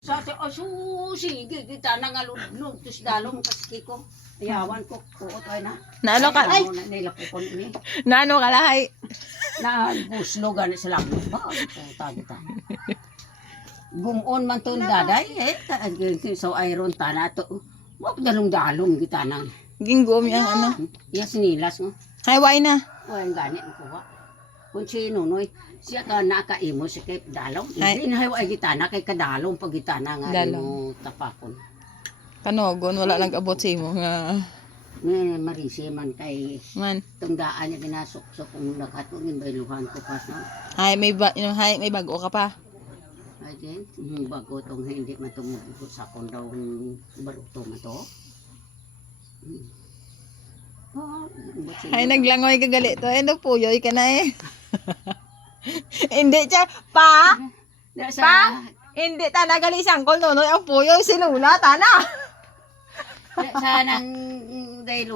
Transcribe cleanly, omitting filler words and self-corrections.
Sa ate, sige, kita na nga lunod, tus dalong kasiki ko. Ayawan ko, kuot ay na. Naano ka? Ay, nilako ko ni. Naano ka lahay? Na buslo gani sila ko. Ba, kita. Gumon man to daday, so iron tana to. Wag dalong kita na. Ginggom yung ano. Yes, nilas mo. Hay, why na? Walang gani ang kuha. Kung sino, noy, siya ka nakaimo si kay dalong. Ay. Hindi na ay gitana kay kadalong pag gitana nga Dalong. imo tapakon. Kanogon, wala lang abot sa imo nga. Ngayon, marisi man kay Man. tungdaan niya ginasok-sok kung nakatungin bailuhan ko pa sa. Hay, may bago ka pa. Ay, din, bago itong hindi matumugo sa kondaw baruto man to. Hay, naglangoy ka gali to. Ano puyoy ka na eh. Hindi siya. Pa? Pa? Hindi ta nagali sangkol no. Ang puyoy si Lula. Tana. Sa nang dahil